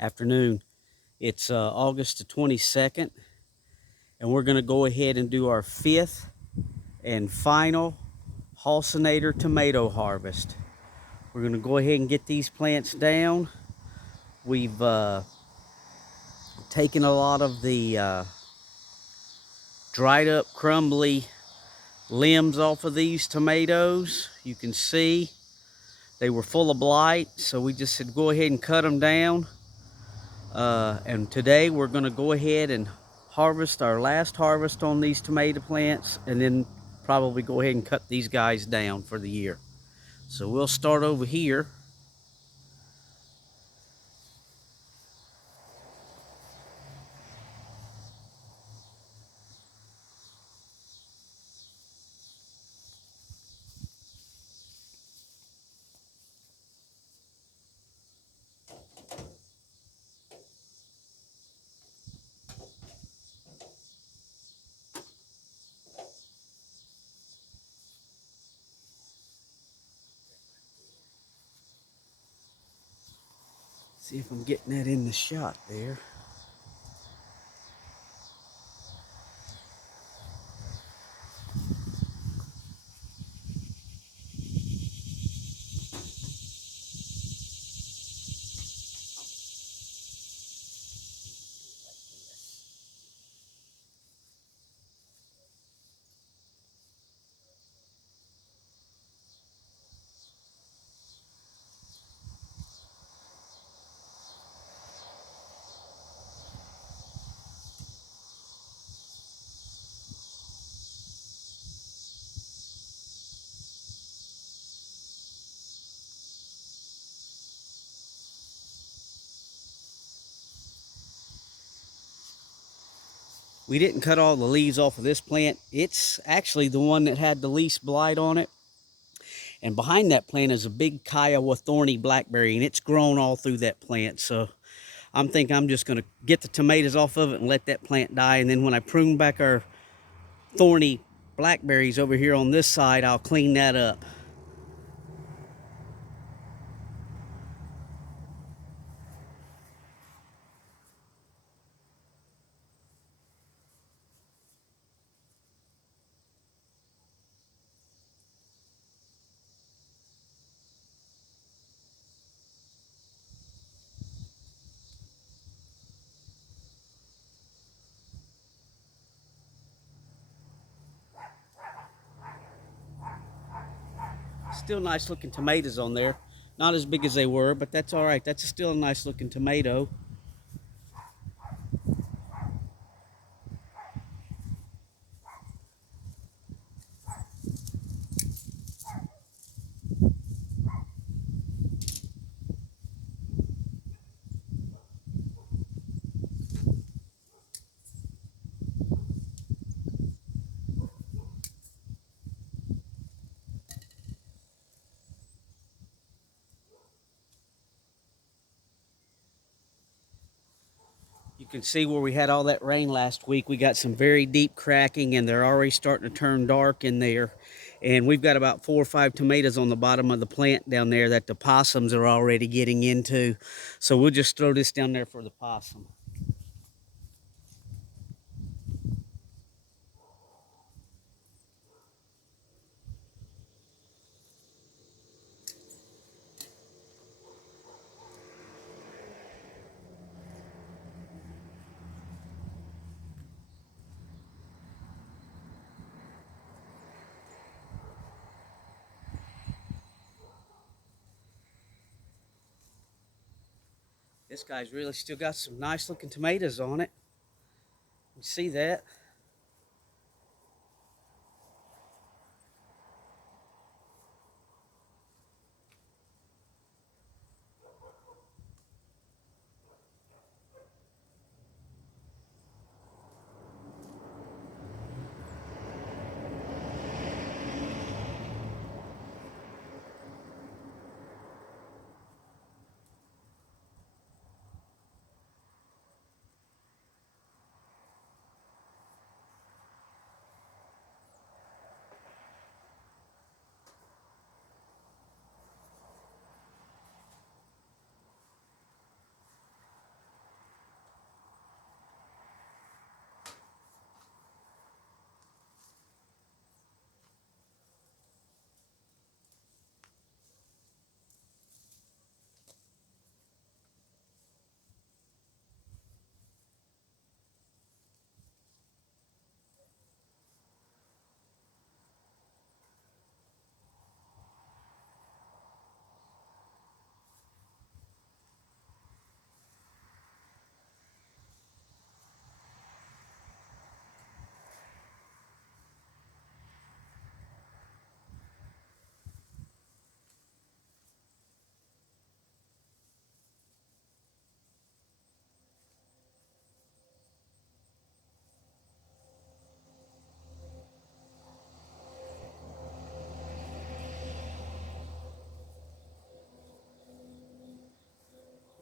afternoon. It's August the 22nd, and we're going to go ahead and do our fifth and final Hossinator tomato harvest. We're going to go ahead and get these plants down. We've taken a lot of the dried up, crumbly limbs off of these tomatoes. You can see they were full of blight, so we just said go ahead and cut them down. And today we're going to go ahead and harvest our last harvest on these tomato plants, and then probably go ahead and cut these guys down for the year. So we'll start over here. See if I'm getting that in the shot there. We didn't cut all the leaves off of this plant. It's actually the one that had the least blight on it. And behind that plant is a big Kiowa thorny blackberry, and it's grown all through that plant. So I'm thinking I'm just going to get the tomatoes off of it and let that plant die. And then when I prune back our thorny blackberries over here on this side, I'll clean that up. Still nice looking tomatoes on there. Not as big as they were, but that's all right. That's still a nice looking tomato. You can see where we had all that rain last week. We got some very deep cracking, and they're already starting to turn dark in there. And we've got about 4 or 5 tomatoes on the bottom of the plant down there that the possums are already getting into. So we'll just throw this down there for the possum. This guy's really still got some nice looking tomatoes on it. You see that?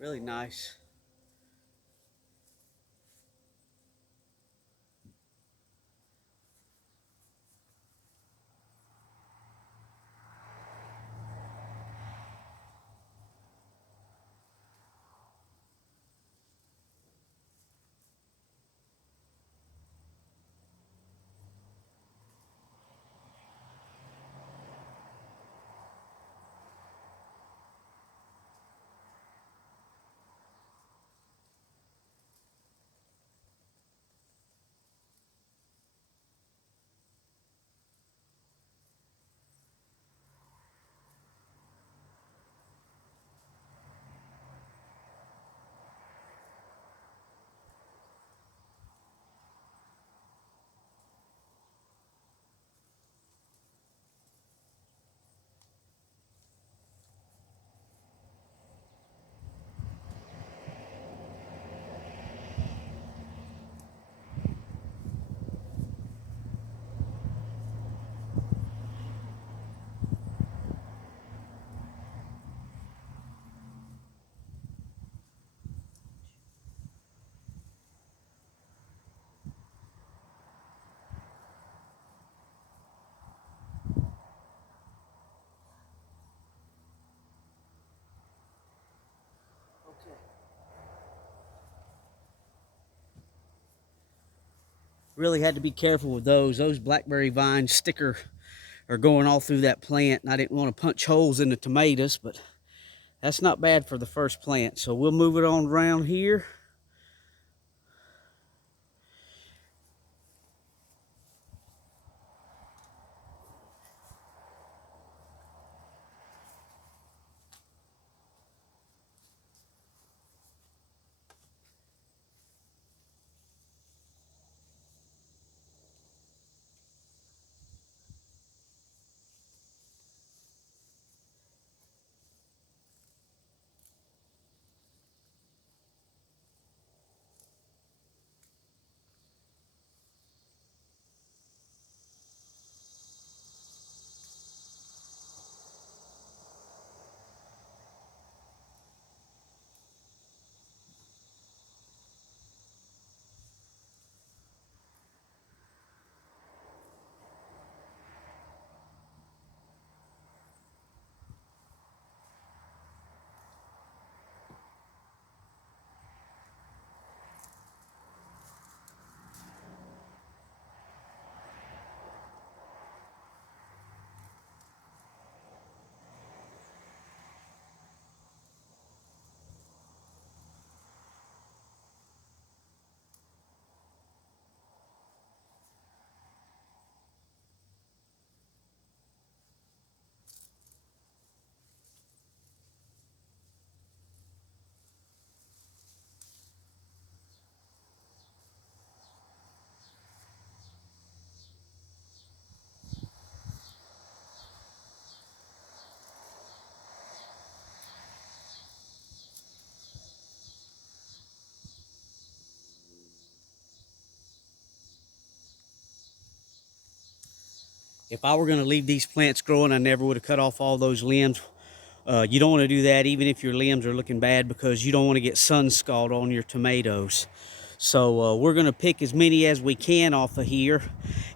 Really nice. Really had to be careful with those. Those blackberry vines are going all through that plant, and I didn't want to punch holes in the tomatoes, but that's not bad for the first plant. So we'll move it on around here. If I were going to leave these plants growing, I never would have cut off all those limbs. You don't want to do that even if your limbs are looking bad, because you don't want to get sun scald on your tomatoes. So we're going to pick as many as we can off of here.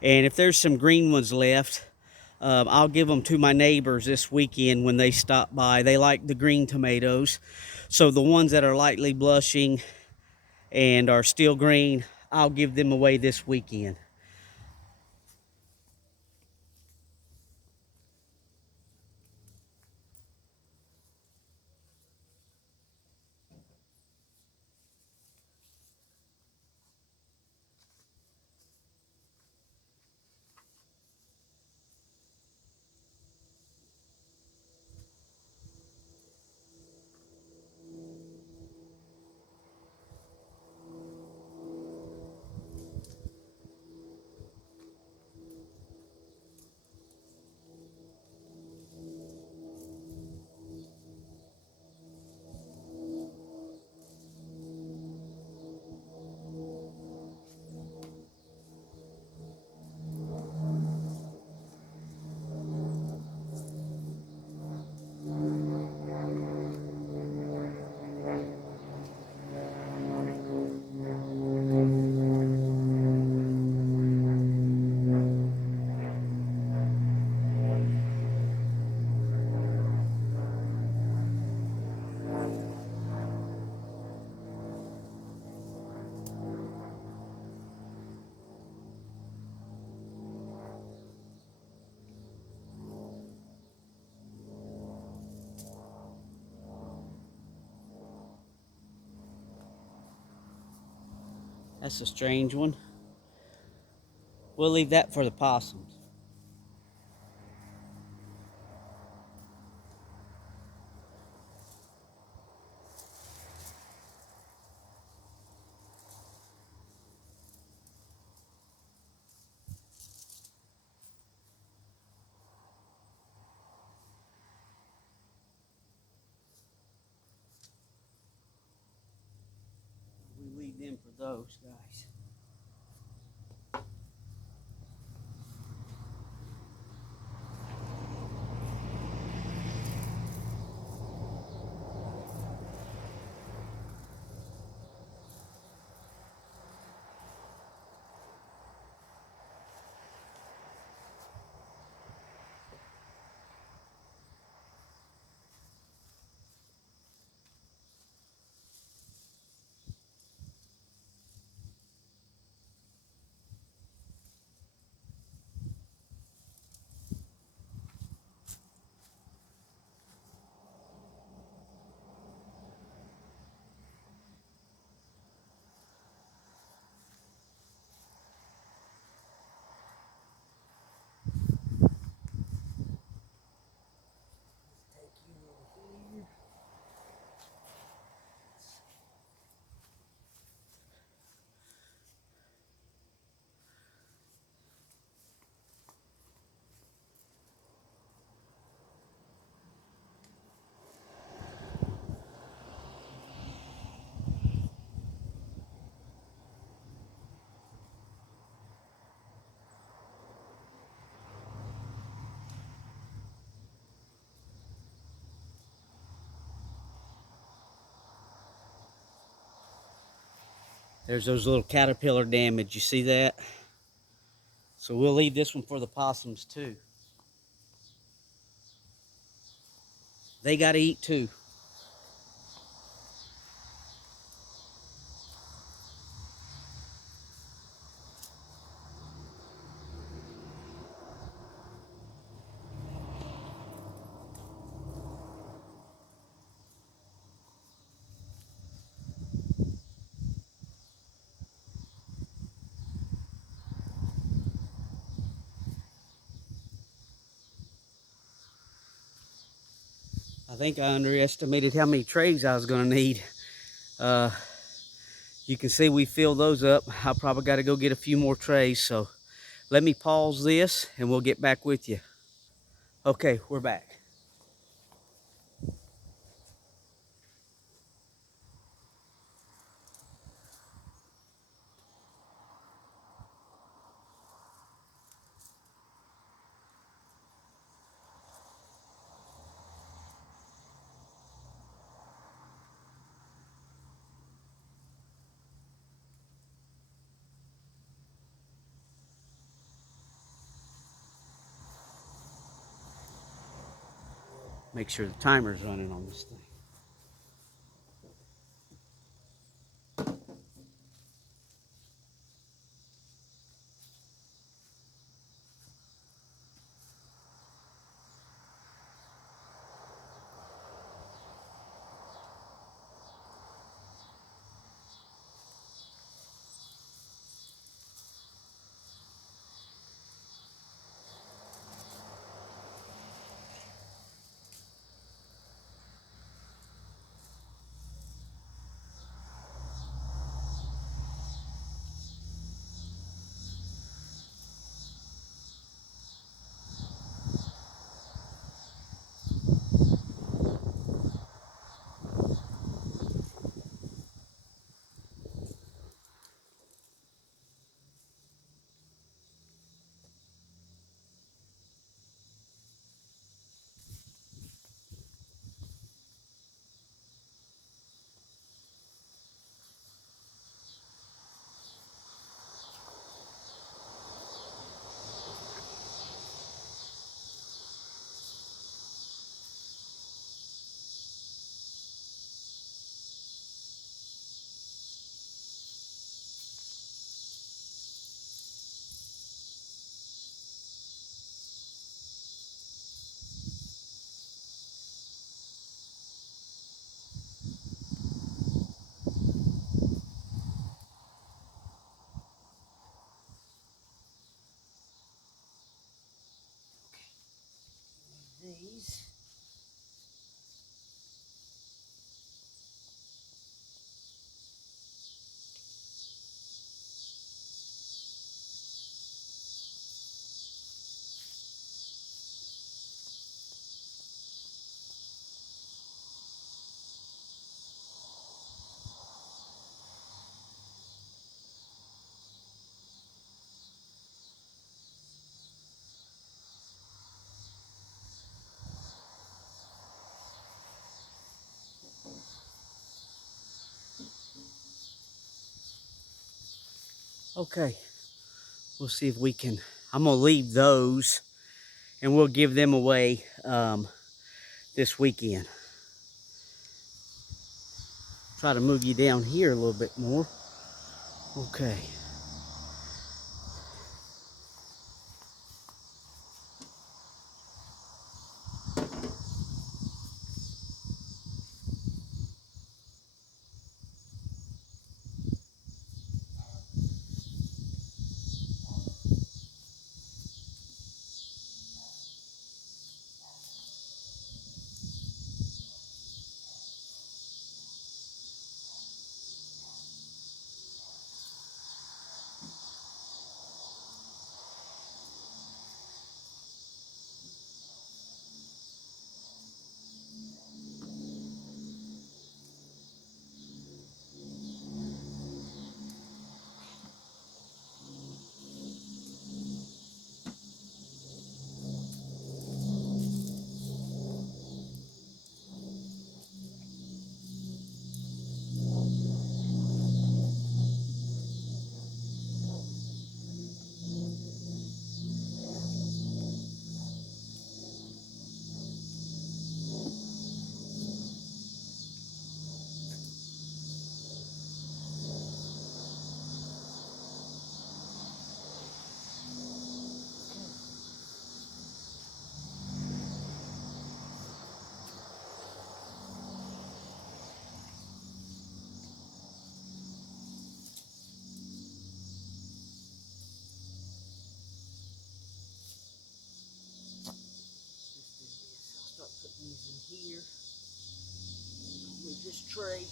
And if there's some green ones left, I'll give them to my neighbors this weekend when they stop by. They like the green tomatoes. So the ones that are lightly blushing and are still green, I'll give them away this weekend. That's a strange one. We'll leave that for the possums. We leave them for those guys. There's those little caterpillar damage. You see that? So we'll leave this one for the possums too. They got to eat too. I think I underestimated how many trays I was going to need. You can see we filled those up. I probably got to go get a few more trays. So let me pause this and we'll get back with you. Okay, we're back. Make sure the timer's running on this thing. Okay, we'll see if we can, I'm gonna leave those and we'll give them away this weekend. Try to move you down here a little bit more. Okay. I'll start putting these in here. Move this tray.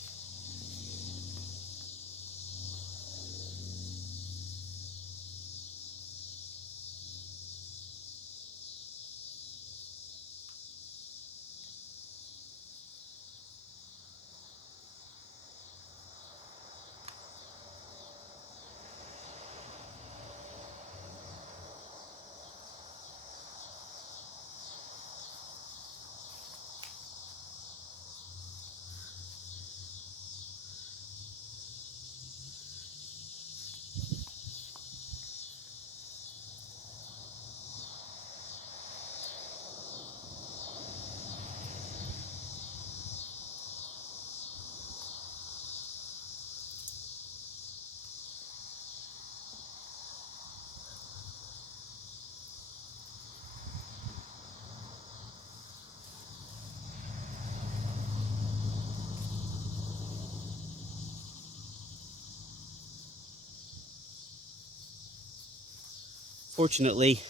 Fortunately,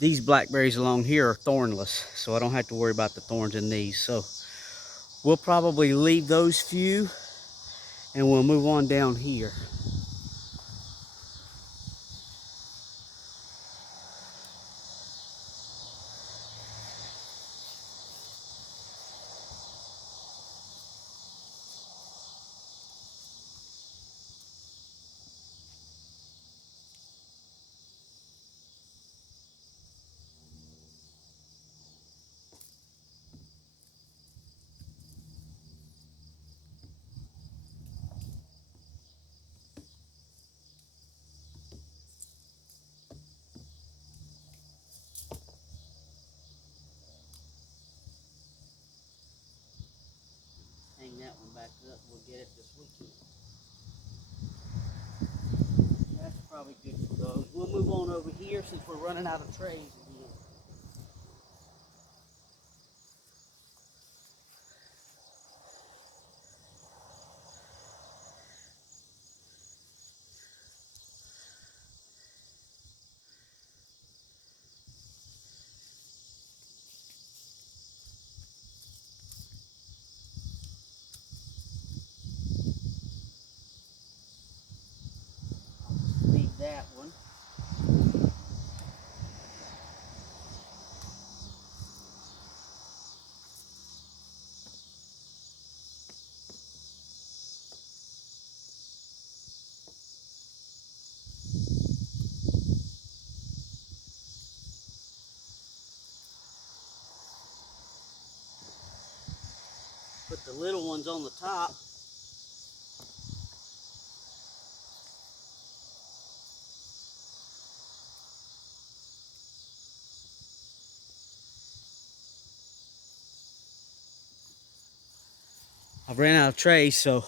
these blackberries along here are thornless, so I don't have to worry about the thorns in these. So we'll probably leave those few and we'll move on down here. Hang that one back up, we'll get it this weekend. That's probably good for those. We'll move on over here since we're running out of trays again. Leave that one. Put the little ones on the top. I've ran out of trays, so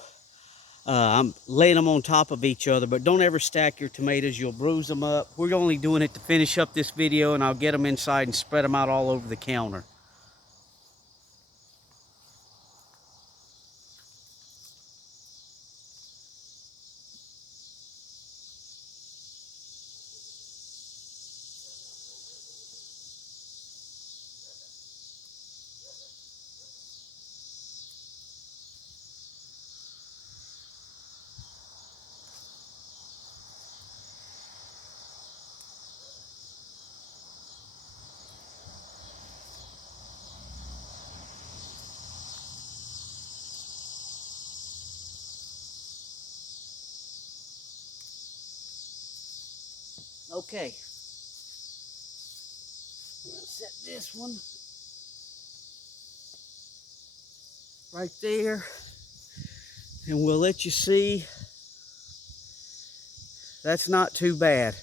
I'm laying them on top of each other. But don't ever stack your tomatoes, you'll bruise them up. We're only doing it to finish up this video, and I'll get them inside and spread them out all over the counter. Okay, set this one right there, and we'll let you see. That's not too bad.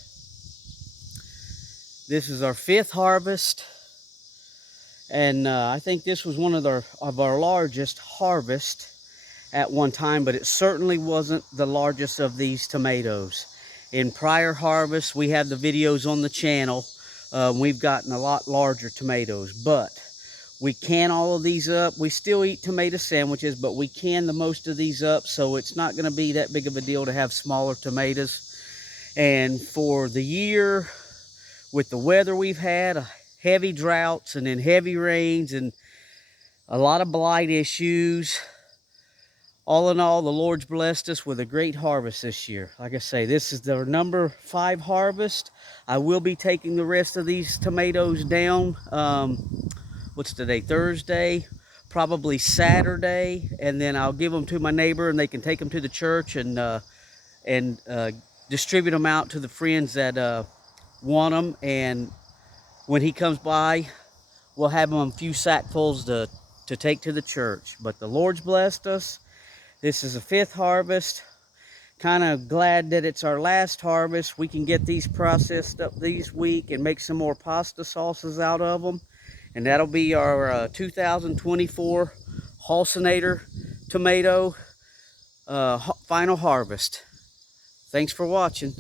This is our 5th harvest, and I think this was one of our largest harvest at one time, but it certainly wasn't the largest of these tomatoes. In prior harvests, we have the videos on the channel. We've gotten a lot larger tomatoes, but we can all of these up. We still eat tomato sandwiches, but we can the most of these up, so it's not going to be that big of a deal to have smaller tomatoes. And for the year, with the weather we've had, heavy droughts and then heavy rains and a lot of blight issues, all in all, the Lord's blessed us with a great harvest this year. Like I say, this is the number 5 harvest. I will be taking the rest of these tomatoes down. What's today? Thursday, probably Saturday, and then I'll give them to my neighbor, and they can take them to the church and distribute them out to the friends that want them. And when he comes by, we'll have them a few sackfuls to take to the church. But the Lord's blessed us. This is a 5th harvest. Kind of glad that it's our last harvest. We can get these processed up this week and make some more pasta sauces out of them. And that'll be our 2024 Hossinator tomato final harvest. Thanks for watching.